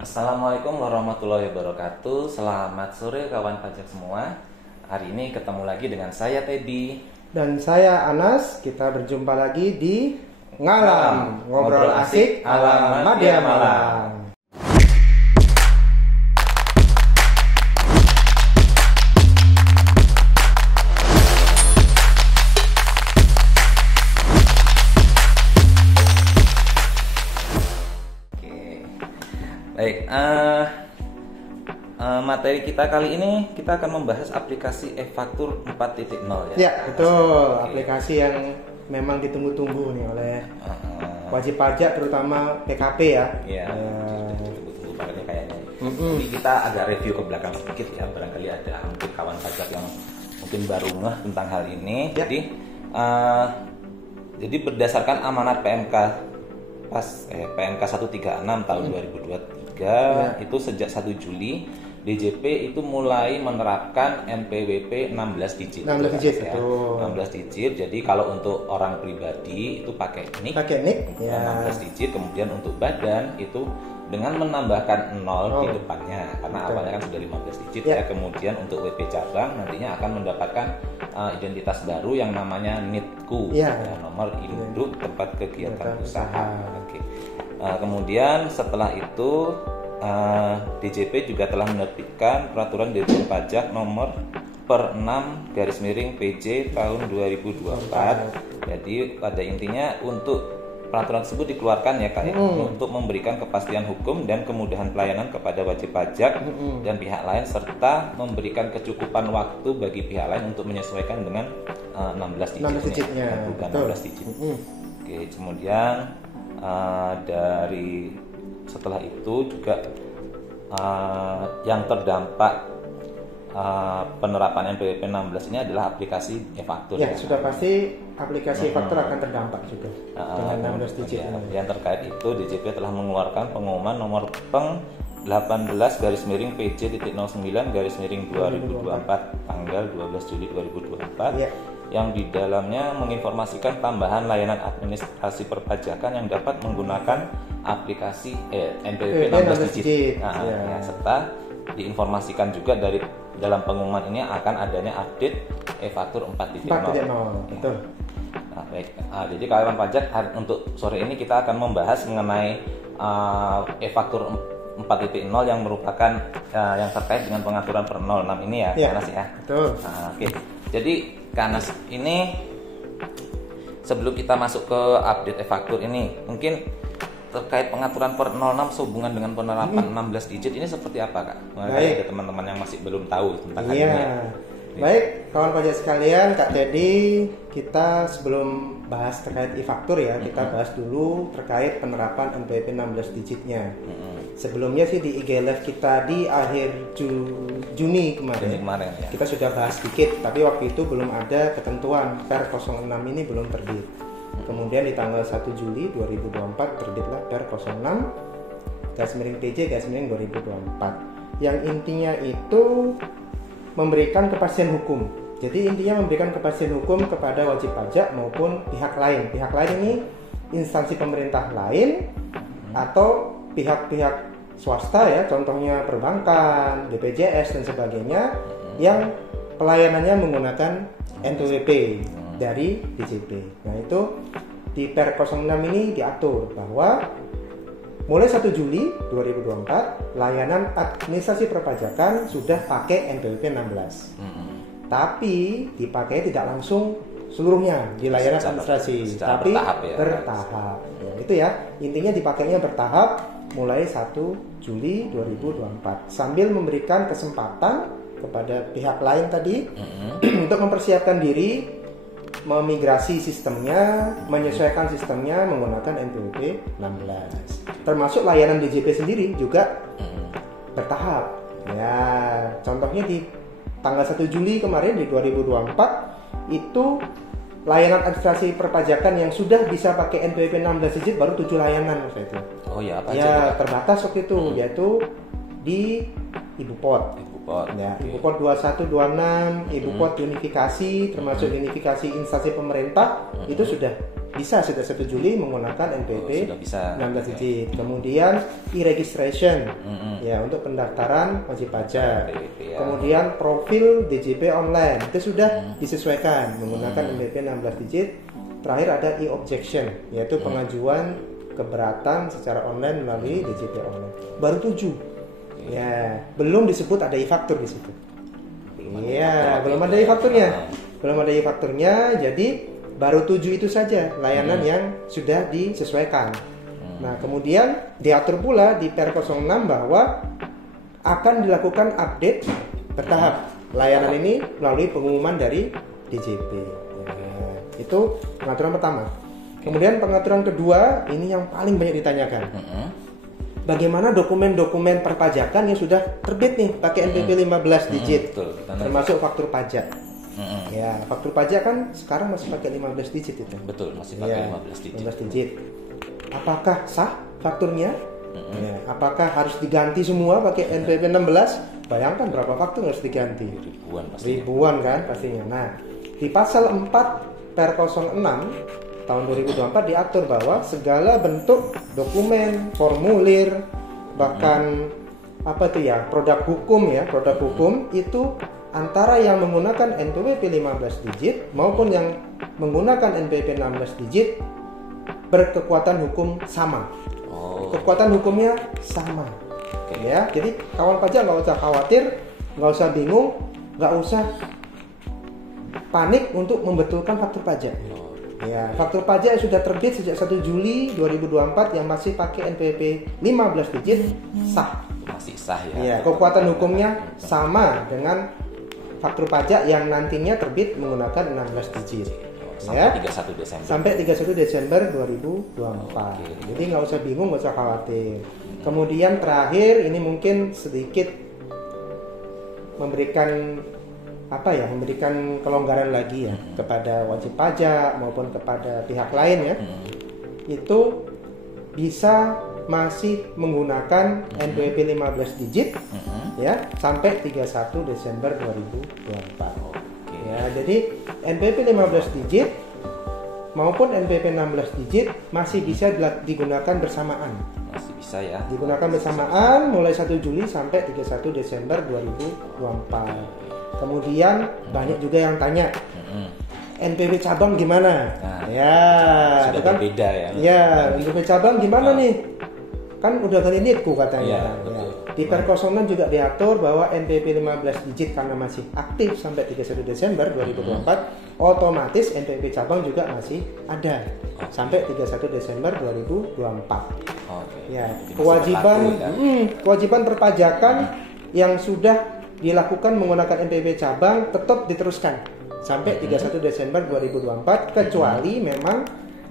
Assalamualaikum warahmatullahi wabarakatuh. Selamat sore kawan pajak semua. Hari ini ketemu lagi dengan saya Teddy dan saya Anas. Kita berjumpa lagi di Ngalam, ngobrol asik ala Madya Malang. Baik, materi kita kali ini kita akan membahas aplikasi e-faktur 4.0 ya. Ya, betul. Aplikasi yang memang ditunggu-tunggu nih oleh wajib pajak terutama PKP ya. Iya. Ditunggu-tunggu banget kayaknya. Jadi kita agak review ke belakang sedikit ya. Barangkali ada mungkin kawan pajak yang mungkin baru ngeh tentang hal ini. Ya. Jadi berdasarkan amanat PMK 136 tahun 2023 itu sejak 1 Juli DJP itu mulai menerapkan NPWP 16 digit. 16 digit ya. betul. 16 digit. Jadi kalau untuk orang pribadi itu pakai NIK. Pakai NIK ya. 16 digit. Kemudian untuk badan itu dengan menambahkan 0 di depannya karena awalnya kan sudah 15 digit ya. Kemudian untuk WP cabang nantinya akan mendapatkan identitas baru yang namanya NITKU, nomor induk tempat kegiatan usaha. Oke. Kemudian setelah itu DJP juga telah menerbitkan peraturan Dirjen Pajak nomor per 6 PJ tahun 2024. Jadi pada intinya untuk peraturan tersebut dikeluarkan ya Kak untuk memberikan kepastian hukum dan kemudahan pelayanan kepada wajib pajak dan pihak lain serta memberikan kecukupan waktu bagi pihak lain untuk menyesuaikan dengan 16 digitnya. Bukan 16 digit. Oke, kemudian dari setelah itu juga yang terdampak penerapan NPWP 16 ini adalah aplikasi e-faktur. Ya, sudah pasti aplikasi e-faktur akan terdampak juga dengan 16 digit. Yang terkait itu DJP telah mengeluarkan pengumuman nomor Peng 18-PJ.09-2024 tanggal 12 Juli 2024 yang di dalamnya menginformasikan tambahan layanan administrasi perpajakan yang dapat menggunakan aplikasi NPWP 16 digit. Serta diinformasikan juga dalam pengumuman ini akan adanya update e-faktur 4.0. Betul. Nah, baik. Jadi kawan pajak untuk sore ini kita akan membahas mengenai e-faktur 4.0 yang merupakan yang terkait dengan pengaturan per 06 ini ya, Kanas ya. Betul. Oke. Jadi Kanas ini sebelum kita masuk ke update e-faktur ini, mungkin terkait pengaturan per 06 sehubungan dengan penerapan 16 digit ini seperti apa Kak? Ada teman-teman yang masih belum tahu tentang hal ini ya. Baik, kawan pajak sekalian, Kak Teddy, kita sebelum bahas terkait e-faktur ya, kita bahas dulu terkait penerapan NPWP 16 digitnya. Sebelumnya sih di IG Live kita di akhir Juni kemarin ya. Kita sudah bahas sedikit, tapi waktu itu belum ada ketentuan Per 06 ini belum terbit. Kemudian di tanggal 1 Juli 2024 terbitlah Per 06/PJ/2024 yang intinya itu memberikan kepastian hukum. Jadi intinya memberikan kepastian hukum kepada wajib pajak maupun pihak lain. Pihak lain ini instansi pemerintah lain atau pihak-pihak swasta ya, contohnya perbankan, BPJS dan sebagainya yang pelayanannya menggunakan NPWP dari DJP. Nah itu di Per 06 ini diatur bahwa mulai 1 Juli 2024 layanan administrasi perpajakan sudah pakai NPWP 16. Tapi dipakai tidak langsung seluruhnya di layanan administrasi, tapi bertahap. Ya, itu ya, intinya dipakainya bertahap mulai 1 Juli 2024 sambil memberikan kesempatan kepada pihak lain tadi untuk mempersiapkan diri, memigrasi sistemnya, menyesuaikan sistemnya menggunakan NPWP 16. Termasuk layanan DJP sendiri juga bertahap. Ya, contohnya di tanggal 1 Juli kemarin di 2024 itu layanan administrasi perpajakan yang sudah bisa pakai NPWP 16 digit baru 7 layanan waktu itu. Oh ya, apa aja? Terbatas waktu itu, yaitu di Ibu Pot. Ya, Ibu Pot 2126, Ibu Pot unifikasi termasuk unifikasi instansi pemerintah itu sudah bisa sejak 1 Juli menggunakan NPWP sudah bisa. 16 digit. Kemudian e-registration ya untuk pendaftaran wajib pajak. NPWP, ya. Kemudian profil DJP online itu sudah disesuaikan menggunakan NPWP 16 digit. Terakhir ada e-objection yaitu pengajuan keberatan secara online melalui DJP online. Baru 7. Ya, belum disebut ada e-faktur di situ. Iya, belum ada e-fakturnya. Belum ada e-fakturnya, jadi baru 7 itu saja layanan yang sudah disesuaikan. Nah, kemudian diatur pula di Per 06 bahwa akan dilakukan update bertahap layanan ini melalui pengumuman dari DJP. Ya, itu pengaturan pertama. Kemudian pengaturan kedua, ini yang paling banyak ditanyakan. Bagaimana dokumen-dokumen perpajakan yang sudah terbit nih pakai NPWP 15 digit, termasuk faktur pajak. Ya, faktur pajak kan sekarang masih pakai 15 digit itu. Betul, masih pakai 15 digit. 15 digit. Apakah sah fakturnya? Ya, apakah harus diganti semua pakai NPWP 16? Bayangkan berapa faktur harus diganti. Ribuan pastinya. Ribuan kan pastinya. Nah, di pasal 4 Per 06 tahun 2024 diatur bahwa segala bentuk dokumen, formulir, bahkan apa itu ya, produk hukum itu antara yang menggunakan NPWP 15 digit maupun yang menggunakan NPWP 16 digit berkekuatan hukum sama. Kekuatan hukumnya sama. Ya, jadi kawan pajak nggak usah khawatir, nggak usah bingung, nggak usah panik untuk membetulkan faktur pajak. Ya, faktur pajak yang sudah terbit sejak 1 Juli 2024 yang masih pakai NPWP 15 digit sah. Masih sah ya. Ya, kekuatan hukumnya sama dengan faktur pajak yang nantinya terbit menggunakan 16 digit. Sampai 31 Desember. Sampai 31 Desember 2024. Jadi nggak usah bingung, nggak usah khawatir. Kemudian terakhir ini mungkin sedikit memberikan memberikan kelonggaran lagi ya kepada wajib pajak maupun kepada pihak lain ya. Itu bisa masih menggunakan NPWP 15 digit ya sampai 31 Desember 2024. Ya, jadi NPWP 15 digit maupun NPWP 16 digit masih bisa digunakan bersamaan. Masih bisa ya. Digunakan bersamaan mulai 1 Juli sampai 31 Desember 2024. Kemudian banyak juga yang tanya NPWP cabang gimana? Nah, ya, sudah itu kan berbeda ya. Ya, NPWP cabang gimana nih? Kan udah ganti NIPKU katanya. Ya, di Per 06 juga diatur bahwa NPWP 15 digit karena masih aktif sampai 31 Desember 2024, otomatis NPWP cabang juga masih ada sampai 31 Desember 2024. Ya, kewajiban perpajakan yang sudah dilakukan menggunakan NPWP cabang tetap diteruskan sampai 31 Desember 2024 kecuali memang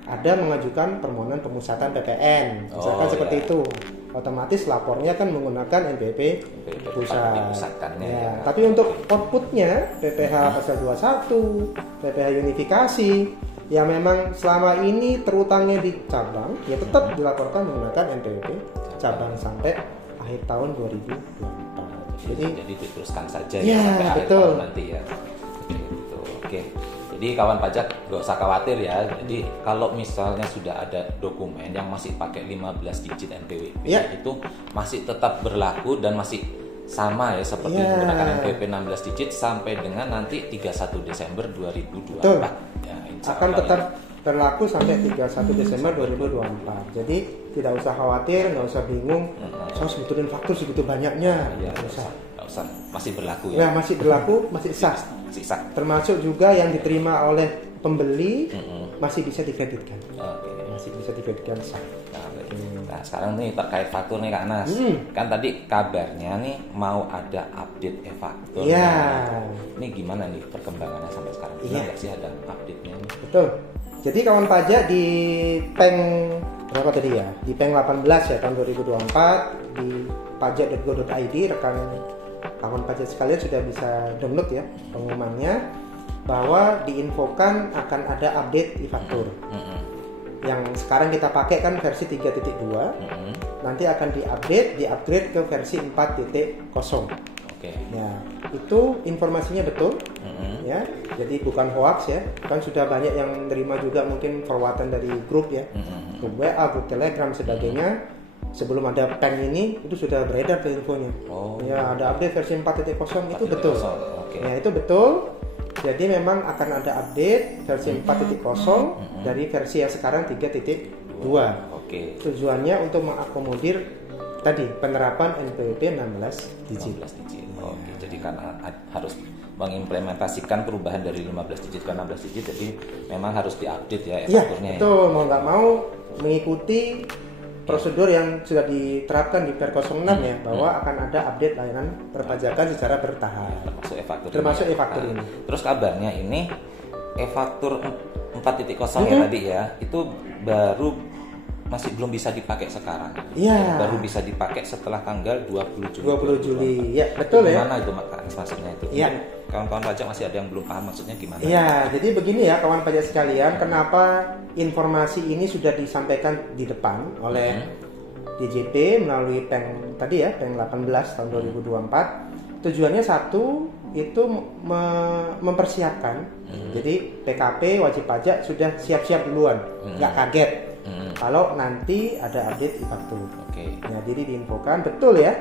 ada mengajukan permohonan pemusatan PPN misalkan seperti itu, otomatis lapornya kan menggunakan NPWP pusat ya. Tapi untuk outputnya PPh pasal 21, PPh unifikasi yang memang selama ini terutangnya di cabang ya tetap dilaporkan menggunakan NPWP cabang sampai akhir tahun 2024. Jadi diteruskan saja ya sampai akhir tahun nanti ya. Gitu. Oke. Jadi kawan pajak nggak usah khawatir ya. Jadi kalau misalnya sudah ada dokumen yang masih pakai 15 digit NPWP itu masih tetap berlaku dan masih sama ya seperti menggunakan NPWP 16 digit sampai dengan nanti 31 Desember 2024. Betul. Ya, akan tetap berlaku sampai 31 Desember 2024. Jadi tidak usah khawatir, nggak usah bingung. Saya sebetulin faktur segitu banyaknya. Nggak usah. Masih berlaku ya. Ya, masih berlaku, masih sah. Termasuk juga yang diterima oleh pembeli masih bisa dikreditkan. Masih bisa dikreditkan sah. Nah, sekarang nih terkait faktur nih Kak Nas. Kan tadi kabarnya nih mau ada update e-faktur. Iya. Ini gimana nih perkembangannya sampai sekarang? Nggak sih ada update-nya nih? Betul. Jadi kawan pajak di Peng berapa tadi ya? Di Peng 18 ya tahun 2024 di pajak.go.id rekan kawan pajak sekalian sudah bisa download ya pengumumannya bahwa diinfokan akan ada update e-faktur. Yang sekarang kita pakai kan versi 3.2. Nanti akan di-upgrade ke versi 4.0. Oke. Ya, itu informasinya betul. Ya. Jadi bukan hoax ya. Kan sudah banyak yang terima juga mungkin forwardan dari grup ya. Grup WA, grup Telegram sebagainya. Sebelum ada PEN ini itu sudah beredar tuh infonya. Ya, ada update versi 4.0 itu betul. Ya, itu betul. Jadi memang akan ada update versi 4.0 dari versi yang sekarang 3.2. Tujuannya untuk mengakomodir tadi penerapan NPWP 16 digit. Jadi karena harus mengimplementasikan perubahan dari 15 digit ke 16 digit, jadi memang harus diupdate ya e-fakturnya. Iya, betul. Mau nggak mau mengikuti prosedur yang sudah diterapkan di Per 06 ya, bahwa akan ada update layanan perpajakan secara bertahap. Termasuk e-faktur ini. Terus kabarnya ini e-faktur 4.0 ya tadi ya, itu baru masih belum bisa dipakai sekarang. Iya. Baru bisa dipakai setelah tanggal 20 Juli. 20 Juli. Ya, betul ya. Gimana itu maksudnya itu? Iya. Kawan-kawan pajak masih ada yang belum paham maksudnya gimana? Iya, jadi begini ya kawan pajak sekalian, kenapa informasi ini sudah disampaikan di depan oleh DJP melalui PEN tadi ya, PEN 18 tahun 2024. Tujuannya satu, itu mempersiapkan. Jadi PKP wajib pajak sudah siap-siap duluan, nggak kaget kalau nanti ada update e-faktur. Nah, jadi diinfokan betul ya.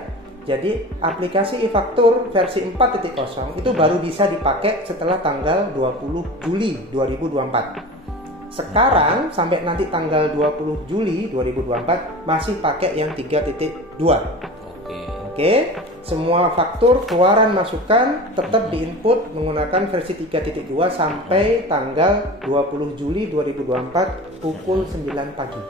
Jadi aplikasi e-faktur versi 4.0 itu baru bisa dipakai setelah tanggal 20 Juli 2024. Sekarang sampai nanti tanggal 20 Juli 2024 masih pakai yang 3.2. Oke. Semua faktur keluaran masukan tetap diinput menggunakan versi 3.2 sampai tanggal 20 Juli 2024 pukul 9 pagi.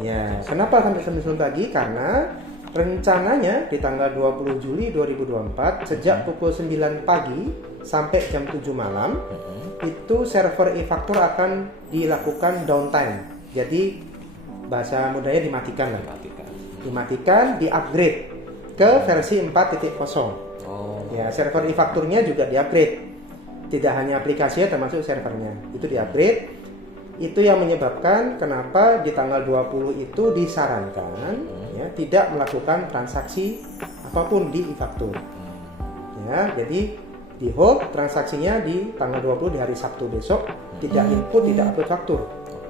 Ya, kenapa sampai 9 pagi? Karena rencananya di tanggal 20 Juli 2024 sejak pukul 9 pagi sampai jam 7 malam itu server e-faktur akan dilakukan downtime. Jadi bahasa mudahnya dimatikan lah. Dimatikan, di-upgrade ke versi 4.0. Ya, server e-fakturnya juga di-upgrade. Tidak hanya aplikasinya termasuk servernya. Itu di-upgrade. Itu yang menyebabkan kenapa di tanggal 20 itu disarankan ya, tidak melakukan transaksi apapun di e-faktur. Ya, jadi di hold transaksinya di tanggal 20 di hari Sabtu besok, tidak input, tidak upload faktur.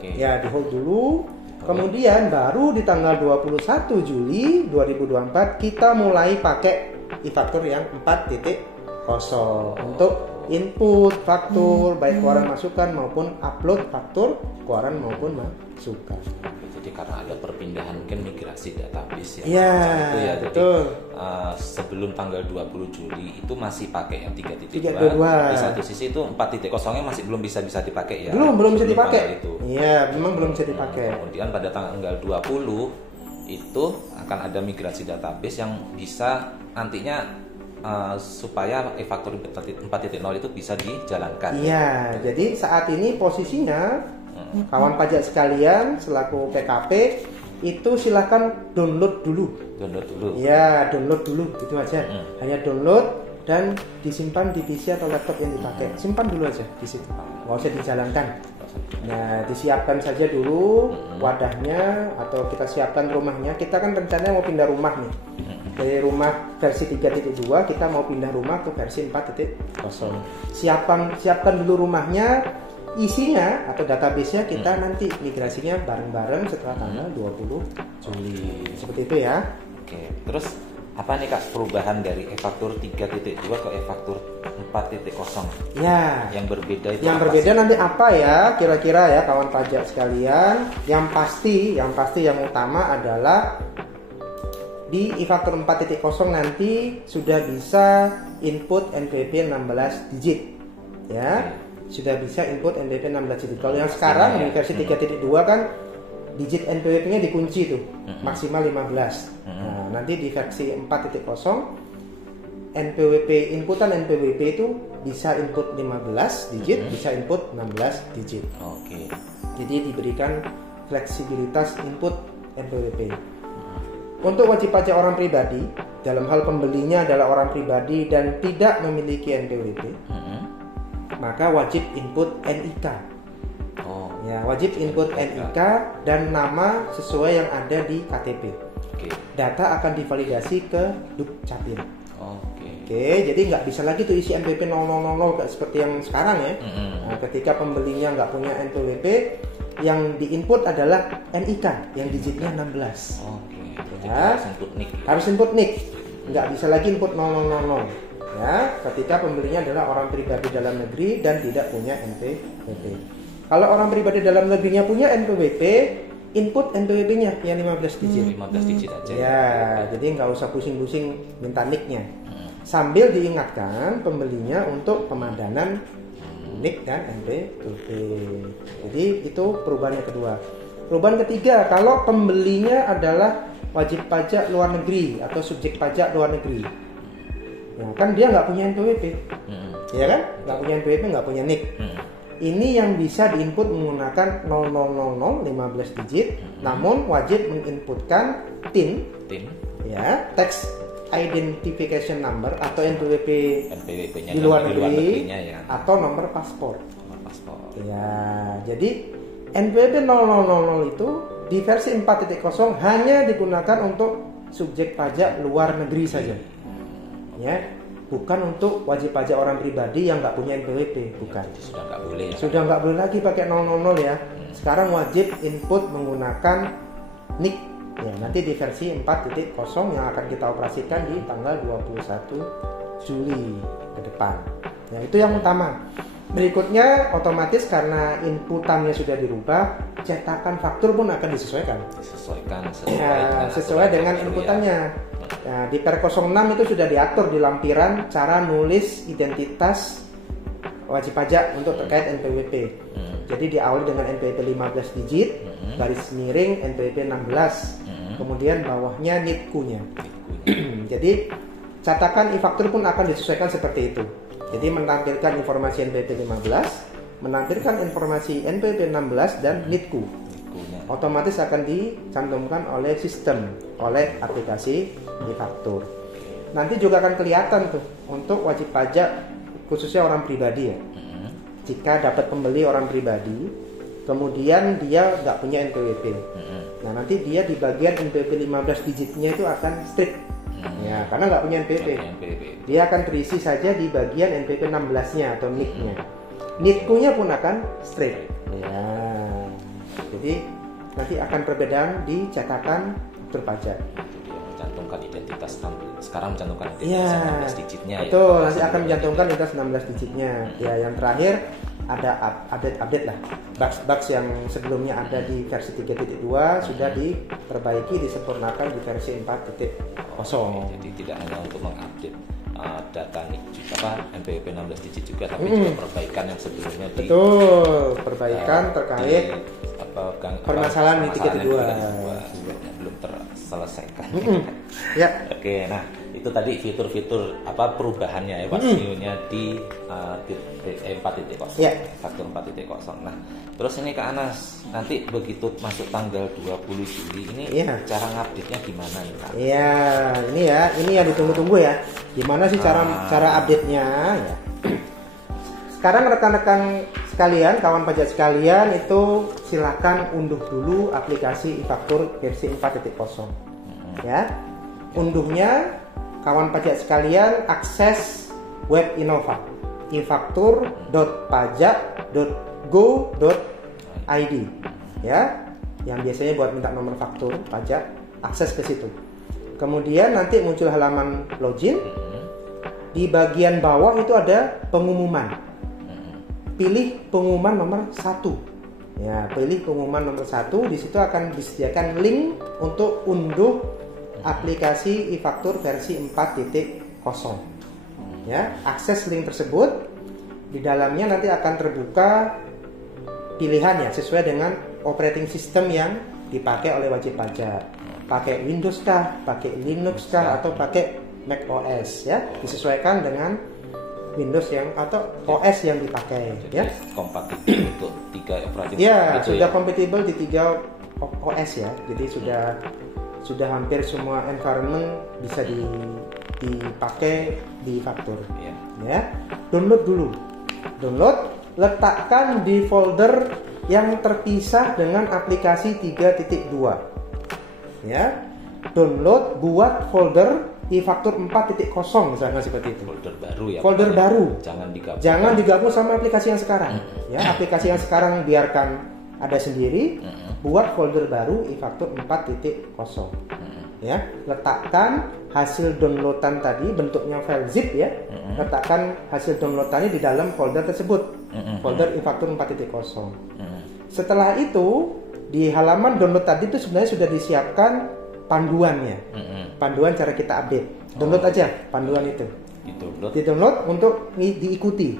Ya, di hold dulu. Kemudian baru di tanggal 21 Juli 2024 kita mulai pakai e-faktur yang 4.0 untuk input faktur baik keluaran masukan maupun upload faktur keluaran maupun masukan. Jadi karena ada perpindahan mungkin migrasi database ya. Iya, ya. betul. Jadi sebelum tanggal 20 Juli itu masih pakai yang 3.2. Di satu sisi itu 4.0-nya masih belum bisa dipakai ya. Belum bisa dipakai. Iya, memang belum bisa dipakai. Kemudian pada tanggal 20 itu akan ada migrasi database yang bisa nantinya supaya e-faktur 4.0 itu bisa dijalankan. Iya, jadi saat ini posisinya kawan pajak sekalian selaku PKP itu silahkan download dulu. Ya, download dulu gitu aja. Hanya download dan disimpan di PC atau laptop yang dipakai. Simpan dulu aja di situ. Nggak usah dijalankan. Nah, disiapkan saja dulu wadahnya atau kita siapkan rumahnya. Kita kan rencananya mau pindah rumah nih. Dari rumah versi 3.2 kita mau pindah rumah ke versi 4.0. Siapkan dulu rumahnya, isinya atau database-nya kita nanti migrasinya bareng-bareng setelah tanggal 20 Juli. Seperti itu ya. Oke. Terus apa nih Kak perubahan dari e-faktur 3.2 ke e-faktur 4.0? Ya. Yang berbeda itu. Yang berbeda nanti apa ya? Kira-kira ya kawan pajak sekalian. Yang pasti yang utama adalah di e-faktur 4.0 nanti sudah bisa input NPWP 16 digit. Ya. Sudah bisa input NPWP 16 digit. Kalau yang sekarang di versi 3.2 kan digit NPWP-nya dikunci tuh, maksimal 15. Nah, nanti di versi 4.0 NPWP, inputan NPWP itu bisa input 15 digit, bisa input 16 digit. Jadi diberikan fleksibilitas input NPWP. Untuk wajib pajak orang pribadi, dalam hal pembelinya adalah orang pribadi dan tidak memiliki NPWP, maka wajib input NIK. Ya, wajib input NIK dan nama sesuai yang ada di KTP. Data akan divalidasi ke Dukcapil. Oke, jadi nggak bisa lagi tuh isi NPWP 0000 kayak seperti yang sekarang ya. Nah, ketika pembelinya nggak punya NPWP, yang diinput adalah NIK yang digitnya 16. Ya, harus input NIK, nggak bisa lagi input 0000. Ya, ketika pembelinya adalah orang pribadi dalam negeri dan tidak punya NPWP. Kalau orang pribadi dalam negerinya punya NPWP, input NPWP-nya yang 15 digit. 15 digit aja. Ya, jadi nggak usah pusing-pusing minta NIK-nya. Sambil diingatkan pembelinya untuk pemadanan NIK dan NPWP. Jadi itu perubahan yang kedua. Perubahan ketiga, kalau pembelinya adalah wajib pajak luar negeri atau subjek pajak luar negeri, nah, kan dia nggak punya NPWP, ya kan? Nggak punya NPWP, nggak punya NIK. Ini yang bisa diinput menggunakan 0000 15 digit, namun wajib menginputkan TIN, ya, tax identification number atau NPWP NPWP-nya di luar negeri ya. atau nomor paspor. Ya, jadi NPWP 000 itu di versi 4.0 hanya digunakan untuk subjek pajak luar negeri saja. Ya, bukan untuk wajib pajak orang pribadi yang nggak punya NPWP, bukan. Sudah nggak boleh. Ya. Sudah nggak boleh lagi pakai 000 ya. Sekarang wajib input menggunakan NIK. Ya, nanti di versi 4.0 yang akan kita operasikan di tanggal 21 Juli ke depan. Ya, itu yang utama. Berikutnya otomatis karena inputannya sudah dirubah, cetakan faktur pun akan disesuaikan. Sesuai dengan inputannya. Nah, di Per 06 itu sudah diatur di lampiran cara nulis identitas wajib pajak untuk terkait NPWP. Jadi diawali dengan NPWP 15 digit, garis miring NPWP 16. Kemudian bawahnya NIK-nya. Jadi cetakan e-faktur pun akan disesuaikan seperti itu. Jadi menampilkan informasi NPWP 15, menampilkan informasi NPWP 16 dan NIK-ku. Otomatis akan dicantumkan oleh sistem, oleh aplikasi e-faktur. Nanti juga akan kelihatan tuh untuk wajib pajak khususnya orang pribadi ya. Jika dapat pembeli orang pribadi, kemudian dia nggak punya NPWP. Nah, nanti dia di bagian NPWP 15 digitnya itu akan strip. Ya, karena nggak punya NPWP. Dia akan terisi saja di bagian NPWP 16-nya atau NIK-nya. NIK-nya pun akan strip. Ya. Jadi nanti akan perbedaan di catatan faktur pajak. Mencantumkan identitas sekarang mencantumkan identitas 16 digitnya. Betul, ya, nanti akan mencantumkan identitas 16 digitnya. Ya, yang terakhir ada update lah. Bugs yang sebelumnya ada di versi 3.2 sudah diperbaiki, disempurnakan di versi 4.0. Jadi tidak hanya untuk mengupdate data NPWP 16 digit juga, tapi juga perbaikan yang sebelumnya. Betul, perbaikan terkait permasalahan di 3.2 belum terselesaikan. Ya. Oke, nah itu tadi fitur-fitur perubahannya ya New-nya di 4.0 ya. Faktur 4.0. Nah terus ini Kak Anas, nanti begitu masuk tanggal 20 Juli ini cara ngupdate-nya gimana nih Kak? Iya, ini yang ditunggu-tunggu ya. Gimana sih cara update-nya ya? Sekarang rekan-rekan sekalian, kawan pajak sekalian itu silakan unduh dulu aplikasi e-faktur versi 4.0. Ya. Unduhnya kawan pajak sekalian akses web Innova e-faktur.pajak.go.id ya, yang biasanya buat minta nomor faktur pajak, akses ke situ. Kemudian nanti muncul halaman login. Di bagian bawah itu ada pengumuman. Pilih pengumuman nomor 1. Ya, pilih pengumuman nomor 1. Di situ akan disediakan link untuk unduh aplikasi e-faktur versi 4.0. Ya, akses link tersebut. Di dalamnya nanti akan terbuka pilihan ya sesuai dengan operating system yang dipakai oleh wajib pajak. Pakai Windows kah, pakai Linux kah, atau pakai Mac OS ya. Disesuaikan dengan Windows yang atau OS yang dipakai. Jadi ya. Kompatibel untuk 3 operating system. Ya, sudah kompatibel di 3 OS ya. Jadi sudah hampir semua environment bisa dipakai di faktur. Ya. Download dulu. Letakkan di folder yang terpisah dengan aplikasi 3.2. Ya. Download, buat folder e-faktur 4.0 misalnya seperti itu. Folder baru ya. Folder baru. Jangan digabung sama aplikasi yang sekarang. Ya, aplikasi yang sekarang biarkan ada sendiri. Buat folder baru e-faktur 4.0. Ya, letakkan hasil downloadan tadi bentuknya file zip ya. Letakkan hasil downloadannya di dalam folder tersebut. Folder e-faktur 4.0. Setelah itu di halaman download tadi itu sebenarnya sudah disiapkan panduannya. Panduan cara kita update. Download aja panduan itu. Di-download untuk diikuti.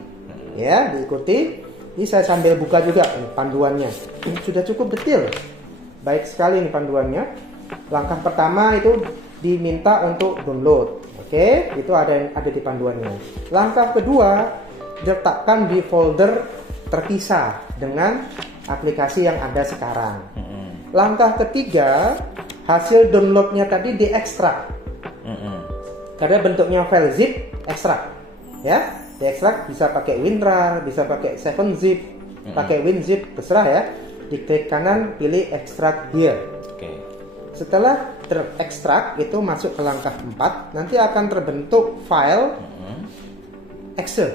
Ya, diikuti. Ini saya sambil buka juga panduannya. Ini sudah cukup detail. Baik sekali nih panduannya. Langkah pertama itu diminta untuk download. Oke, itu ada di panduannya. Langkah kedua, diletakkan di folder terpisah dengan aplikasi yang ada sekarang. Langkah ketiga, hasil downloadnya tadi diekstrak. Karena bentuknya file zip, ekstrak. Ya, diekstrak bisa pakai WinRAR, bisa pakai 7-zip, pakai WinZip, terserah ya. Diklik kanan, pilih extract here. Setelah terekstrak itu masuk ke langkah 4, nanti akan terbentuk file Excel.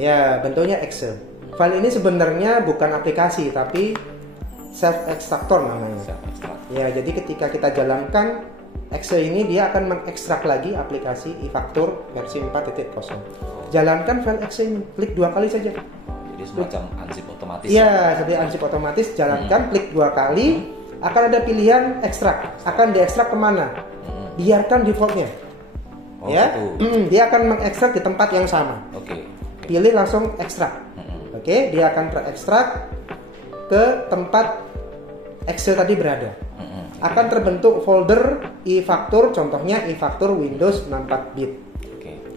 Ya, bentuknya Excel. File ini sebenarnya bukan aplikasi tapi self extractor namanya. Ya, jadi ketika kita jalankan Excel ini dia akan mengekstrak lagi aplikasi e-faktur versi 4.0. Jalankan file Excel ini, klik 2 kali saja. Jadi semacam unzip otomatis. Iya, seperti unzip otomatis, jalankan klik 2 kali. Akan ada pilihan ekstrak. Akan diekstrak kemana? Biarkan defaultnya. Ya, dia akan mengekstrak di tempat yang sama. Pilih langsung ekstrak. Dia akan terekstrak ke tempat Excel tadi berada. Akan terbentuk folder e-faktur, contohnya e-faktur Windows 64-bit.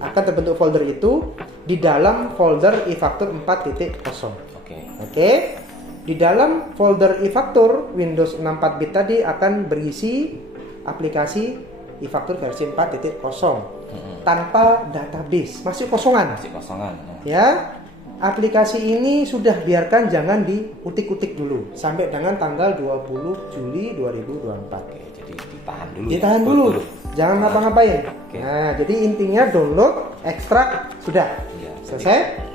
Akan terbentuk folder itu di dalam folder e-faktur 4.0. Di dalam folder e-faktur Windows 64-bit tadi akan berisi aplikasi e-faktur versi 4.0 tanpa database, masih kosongan. Ya, aplikasi ini sudah biarkan jangan diutik-utik dulu sampai dengan tanggal 20 Juli 2024. Jadi ditahan dulu. Jangan ngapa-ngapain. Nah, jadi intinya download, ekstrak, sudah. Selesai.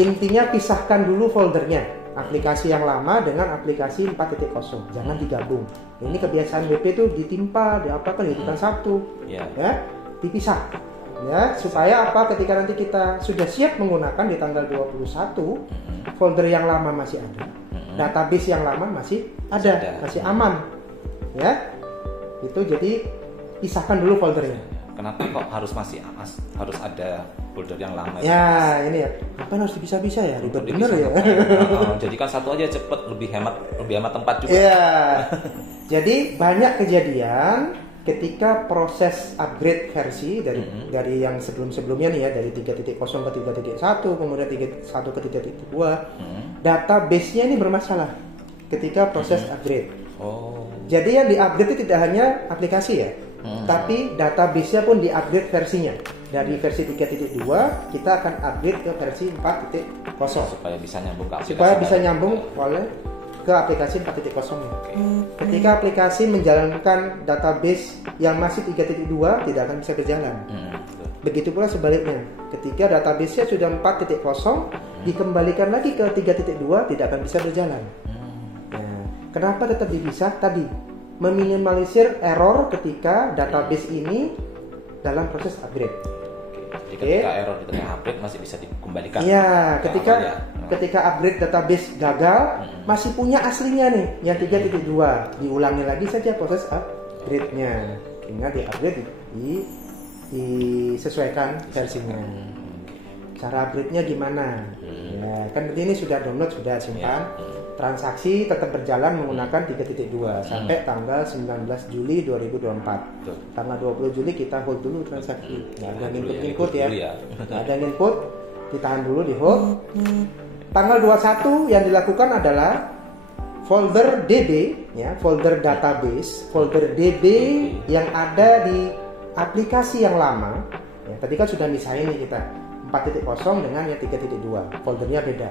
Intinya pisahkan dulu foldernya. Aplikasi yang lama dengan aplikasi 4.0 jangan digabung. Ini kebiasaan WP itu ditimpa, diapakan dijadikan satu, ya, dipisah, ya, supaya apa? Ketika nanti kita sudah siap menggunakan di tanggal 21, folder yang lama masih ada, database yang lama masih ada, masih aman, ya. Itu jadi pisahkan dulu foldernya. Kenapa kok harus ada folder yang lama? Ya, ini ya. Apa harus dipisah-pisah ya? Ribet bener ya. Jadikan satu aja cepet, lebih hemat tempat juga. Iya. Jadi banyak kejadian ketika proses upgrade versi dari yang sebelumnya nih ya, dari 3.0 ke 3.1, kemudian 1 ke 3.2, database-nya ini bermasalah ketika proses upgrade. Jadi yang di-upgrade itu tidak hanya aplikasi ya, tapi database-nya pun di-upgrade versinya. Dari versi 3.2 kita akan upgrade ke versi 4.0 supaya bisa nyambung ke aplikasi. Supaya bisa nyambung ke aplikasi 4.0-nya. Ketika aplikasi menjalankan database yang masih 3.2 tidak akan bisa berjalan. Begitu pula sebaliknya. Ketika database-nya sudah 4.0 dikembalikan lagi ke 3.2 tidak akan bisa berjalan. Nah, kenapa tetap dipisah tadi? Meminimalisir error ketika database ini dalam proses upgrade. Ketika error di tengah upgrade masih bisa dikembalikan. Iya, ketika upgrade database gagal, masih punya aslinya nih yang 3.2. Diulangi lagi saja proses upgrade-nya. Tinggal di-upgrade disesuaikan versinya. Cara upgrade-nya gimana? Ya, kan ini sudah download, sudah simpan. Transaksi tetap berjalan menggunakan 3.2 sampai tanggal 19 Juli 2024. Tanggal 20 Juli kita hold dulu transaksi. Nggak ada input ya. Nggak ada input, ditahan dulu di hold. Tanggal 21 yang dilakukan adalah folder DB, ya, folder database, folder DB yang ada di aplikasi yang lama. Ya, tadi kan sudah misahin nih kita 4.0 dengan yang 3.2, foldernya beda.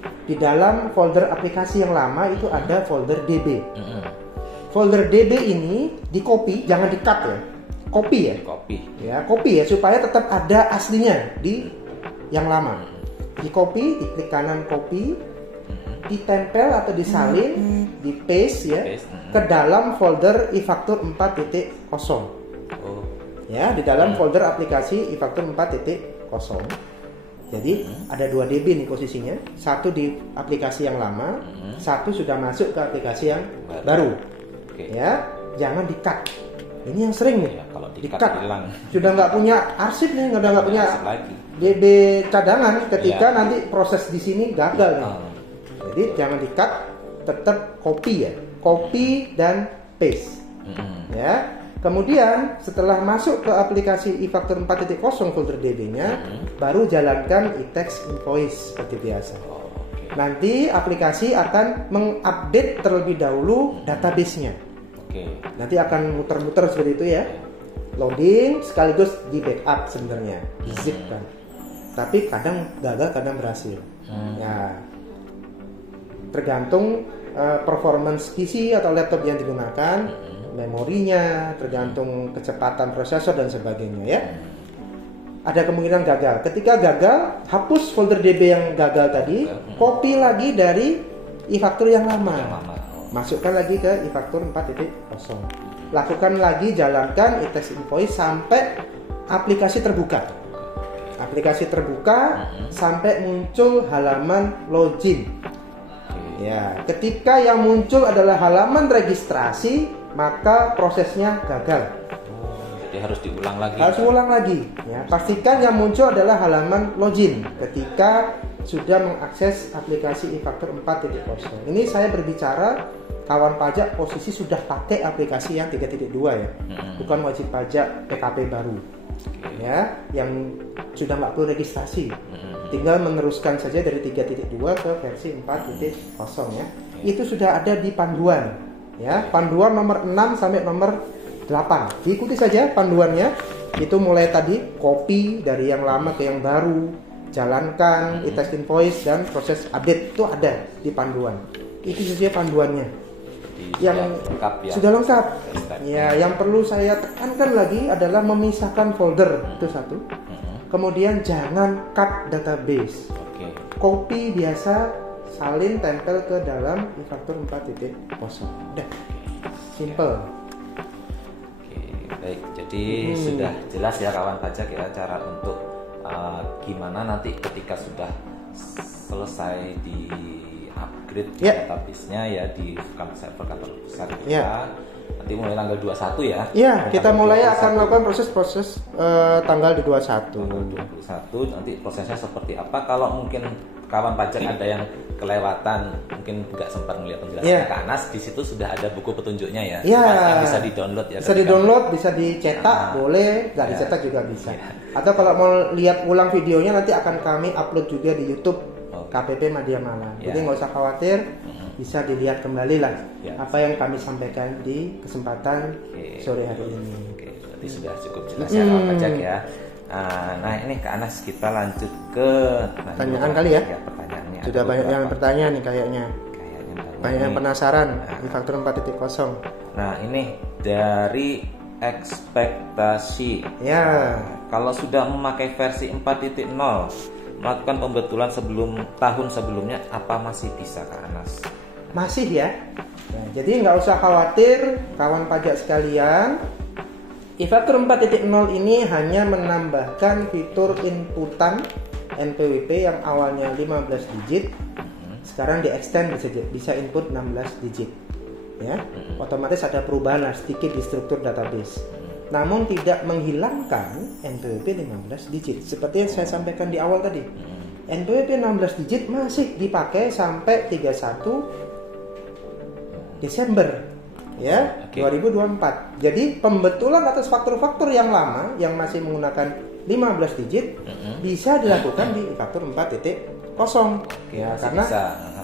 Di dalam folder aplikasi yang lama itu ada folder DB. Folder DB ini di copy, jangan di cut ya. copy ya. Copy ya supaya tetap ada aslinya di yang lama. Di copy, diklik kanan copy, ditempel atau disalin, di paste ya ke dalam folder eFaktur 4.0. Ya, di dalam folder aplikasi eFaktur 4.0. Jadi ada 2 DB nih posisinya, satu di aplikasi yang lama, satu sudah masuk ke aplikasi yang baru. Ya, jangan di-cut. Ini yang sering nih, kalau di-cut hilang. Sudah nggak punya arsip nih, nggak punya DB cadangan ketika nanti proses di sini gagal nih. Jadi jangan di-cut, tetap copy ya, copy dan paste. Ya. Kemudian setelah masuk ke aplikasi eFaktur 4.0 folder DB-nya, baru jalankan e-text invoice seperti biasa. Nanti aplikasi akan mengupdate terlebih dahulu database-nya. Nanti akan muter-muter seperti itu ya. Loading sekaligus di backup sebenarnya, di zip kan. Tapi kadang gagal, kadang berhasil. Ya. Tergantung performance PC atau laptop yang digunakan, memorinya, tergantung kecepatan prosesor dan sebagainya ya. Ada kemungkinan gagal. Ketika gagal, hapus folder DB yang gagal tadi, copy lagi dari eFaktur yang lama. Masukkan lagi ke eFaktur 4.0. Lakukan lagi, jalankan e-text invoice sampai aplikasi terbuka. Aplikasi terbuka sampai muncul halaman login. Ya, ketika yang muncul adalah halaman registrasi, maka prosesnya gagal. Jadi harus diulang lagi. Harus ulang lagi. Ya, pastikan yang muncul adalah halaman login ketika sudah mengakses aplikasi eFaktur 4.0. Ini saya berbicara kawan pajak posisi sudah pakai aplikasi yang 3.2 ya, bukan wajib pajak PKP baru. Ya, yang sudah nggak perlu registrasi, tinggal meneruskan saja dari 3.2 ke versi 4.0 ya. Itu sudah ada di panduan. Ya, panduan nomor 6 sampai nomor 8. Diikuti saja panduannya. Itu mulai tadi copy dari yang lama ke yang baru, jalankan e-text invoice dan proses update itu ada di panduan. Itu saja panduannya. Yang lengkap, ya. Sudah lengkap. Ya, yang perlu saya tekankan lagi adalah memisahkan folder itu satu. Kemudian jangan cut database. Copy biasa, salin tempel ke dalam eFaktur 4.0. Udah. Simple. Baik. Jadi sudah jelas ya kawan pajak ya cara untuk gimana nanti ketika sudah selesai di upgrade database-nya ya di server kantor besar kita. Nanti mulai tanggal 21 ya. Iya, kita mulai akan melakukan proses tanggal di 21. Tanggal 21 nanti prosesnya seperti apa? Kalau mungkin kawan pajak ada yang kelewatan, mungkin nggak sempat melihat penjelasan Kak Anas, di situ sudah ada buku petunjuknya ya. Iya. Bisa di-download ya. Bisa di-download, bisa dicetak, boleh, nggak dicetak juga bisa. Atau kalau mau lihat ulang videonya nanti akan kami upload juga di YouTube KPP Madya Malang. Jadi nggak usah khawatir. Bisa dilihat kembali lah apa yang kami sampaikan di kesempatan sore hari ini. Berarti sudah cukup jelas ya kawan pajak ya. Nah ini Kak Anas kita lanjut ke pertanyaan kali ya. Pertanyaannya sudah banyak yang bertanya nih kayaknya. Banyak yang penasaran eFaktur 4.0. Nah ini dari ekspektasi. Ya. Kalau sudah memakai versi 4.0 melakukan pembetulan sebelum tahun sebelumnya, apa masih bisa Kak Anas? Masih ya. Nah, jadi nggak usah khawatir kawan pajak sekalian. eFaktur 4.0 ini hanya menambahkan fitur inputan NPWP yang awalnya 15 digit, sekarang di-extend bisa input 16 digit. Ya, otomatis ada perubahan sedikit di struktur database. Namun tidak menghilangkan NPWP 15 digit. Seperti yang saya sampaikan di awal tadi. NPWP 16 digit masih dipakai sampai 31 Desember ya, 2024. Jadi pembetulan atas faktur-faktur yang lama yang masih menggunakan 15 digit bisa dilakukan di eFaktur 4.0. Ya, karena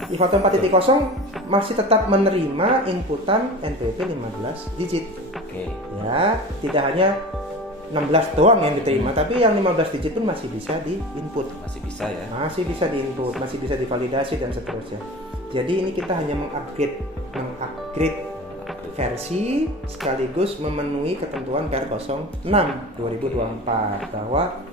eFaktur 4.0 masih tetap menerima inputan NPWP 15 digit. Ya, tidak hanya 16 doang yang diterima, tapi yang 15 digit pun masih bisa di-input. Masih bisa ya? Masih bisa di-input, masih bisa divalidasi dan seterusnya. Jadi ini kita hanya mengupgrade versi sekaligus memenuhi ketentuan Per 06 2024 bahwa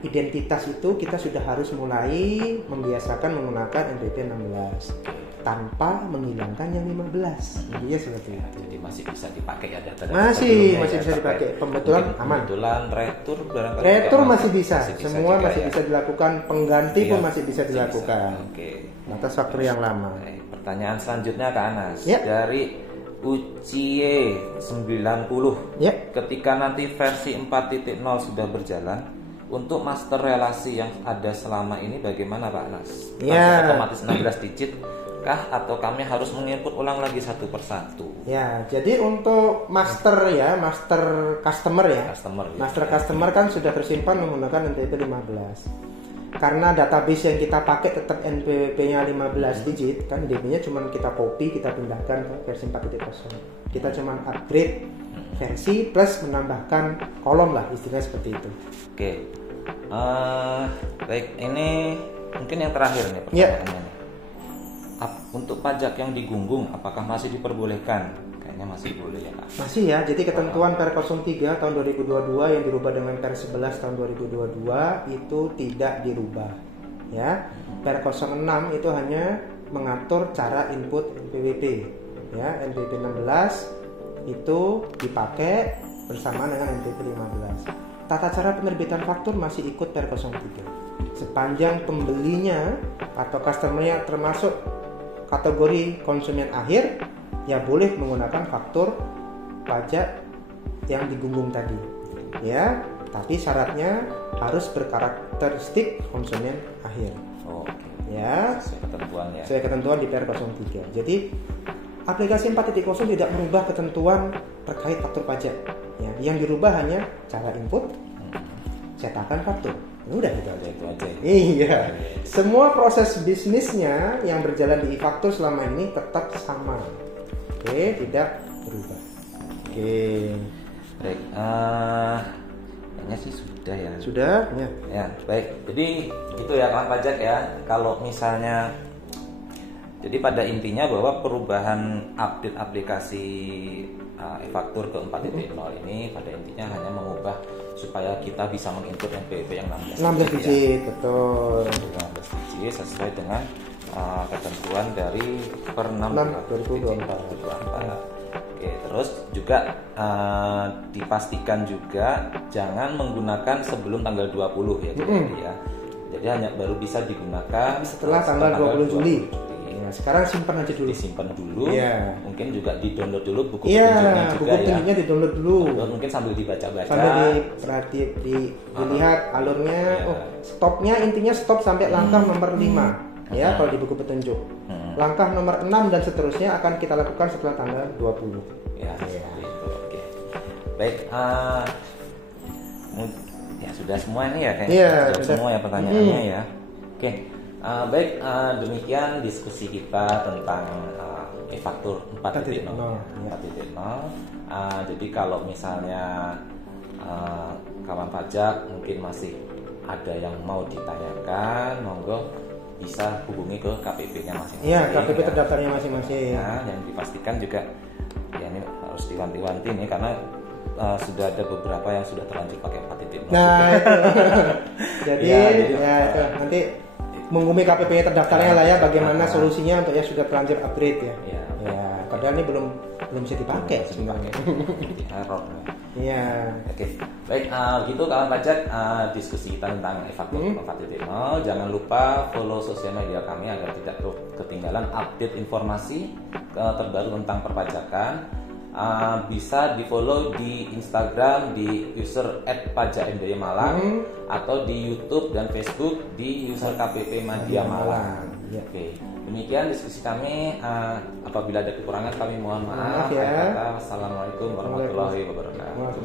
identitas itu kita sudah harus mulai membiasakan menggunakan NPWP 16 tanpa menghilangkan yang 15. Iya seperti itu. Jadi masih bisa dipakai ya data. Masih bisa dipakai. Pembetulan aman. Pembetulan retur barangkali. Retur masih bisa. Semua masih bisa dilakukan. Pengganti pun masih bisa dilakukan. Oke. Atas faktur yang lama. Oke. Pertanyaan selanjutnya Kak Anas. Ya. Dari Ucie 90. Ya. Ketika nanti versi 4.0 sudah berjalan, untuk master relasi yang ada selama ini bagaimana Pak Anas? Ya. Otomatis 16 digit kah atau kami harus menginput ulang lagi satu persatu? Ya, jadi untuk master customer ya. Master customer kan sudah tersimpan menggunakan NPWP 15. Karena database yang kita pakai tetap NPWP-nya 15 digit, kan DB-nya cuma kita copy, kita pindahkan ke versi 4.0. Kita cuma upgrade versi plus menambahkan kolom lah, istilahnya seperti itu. Oke. Baik, ini mungkin yang terakhir nih pertanyaannya. Untuk pajak yang digunggung apakah masih diperbolehkan? Kayaknya masih boleh ya Kak. Masih ya, jadi ketentuan Per 03 tahun 2022 yang dirubah dengan Per 11 tahun 2022 itu tidak dirubah ya. Per 06 itu hanya mengatur cara input NPWP ya. NPWP 16 itu dipakai bersama dengan NPWP 15. Tata cara penerbitan faktur masih ikut Per 03 sepanjang pembelinya atau customer-nya termasuk kategori konsumen akhir ya boleh menggunakan faktur pajak yang digunggung tadi ya, tapi syaratnya harus berkarakteristik konsumen akhir. Ya, sesuai ketentuan di Per 03. Jadi aplikasi 4.0 tidak merubah ketentuan terkait faktur pajak ya. Yang dirubah hanya cara input, cetakan faktur. Udah gitu aja. Iya. Semua proses bisnisnya yang berjalan di e-faktur selama ini tetap sama. Oke, tidak berubah. Oke. Baik. Kayaknya sih sudah ya. Sudah? Ya. Ya, baik. Jadi itu ya kawan pajak ya. Kalau misalnya jadi pada intinya bahwa perubahan update aplikasi e-faktur ke 4.0 ini pada intinya hanya mengubah supaya kita bisa menginput NPWP yang 16 digit, betul. 16 digit sesuai dengan ketentuan dari Per 6 2024. Oke, terus juga dipastikan juga jangan menggunakan sebelum tanggal 20 ya, ya. Jadi hanya baru bisa digunakan setelah tanggal 20 Juli. Ya, sekarang simpan aja dulu. Disimpan dulu. Ya. Mungkin juga di-download dulu buku petunjuknya juga buku petunjuknya di-download dulu. Mungkin sambil dibaca-baca. Sambil dilihat alurnya. Oh, stopnya intinya stop sampai langkah nomor 5. Ya, kalau di buku petunjuk. Langkah nomor 6 dan seterusnya akan kita lakukan setelah tanggal 20. Ya, itu. Oke. Baik, ya sudah semua ini ya kayaknya. Iya, sudah semua ya pertanyaannya ya. Oke. Baik, demikian diskusi kita tentang e-faktur 4.0. Jadi kalau misalnya kawan pajak mungkin masih ada yang mau ditanyakan, monggo bisa hubungi ke KPP-nya masing-masing. Iya, KPP terdaftarnya masing-masing. Nah, yang dipastikan juga ya ini harus diwanti-wanti nih karena sudah ada beberapa yang sudah terlanjur pakai 4.0. Nah, itu. Jadi itu nanti menghubungi KPP terdaftarnya lah ya, bagaimana solusinya untuk yang sudah terlanjur upgrade ya. Ya, padahal ini belum bisa dipakai sebenarnya. Error. Iya. Oke. Baik, gitu kawan pajak diskusi kita tentang e-faktur 4.0. Jangan lupa follow sosial media kami agar tidak ketinggalan update informasi terbaru tentang perpajakan. Bisa di follow di Instagram di user @pajakmdmalang atau di YouTube dan Facebook di user KPP Madya Malang. Oke, demikian diskusi kami. Apabila ada kekurangan kami mohon maaf. Ya. Wassalamualaikum warahmatullahi wabarakatuh.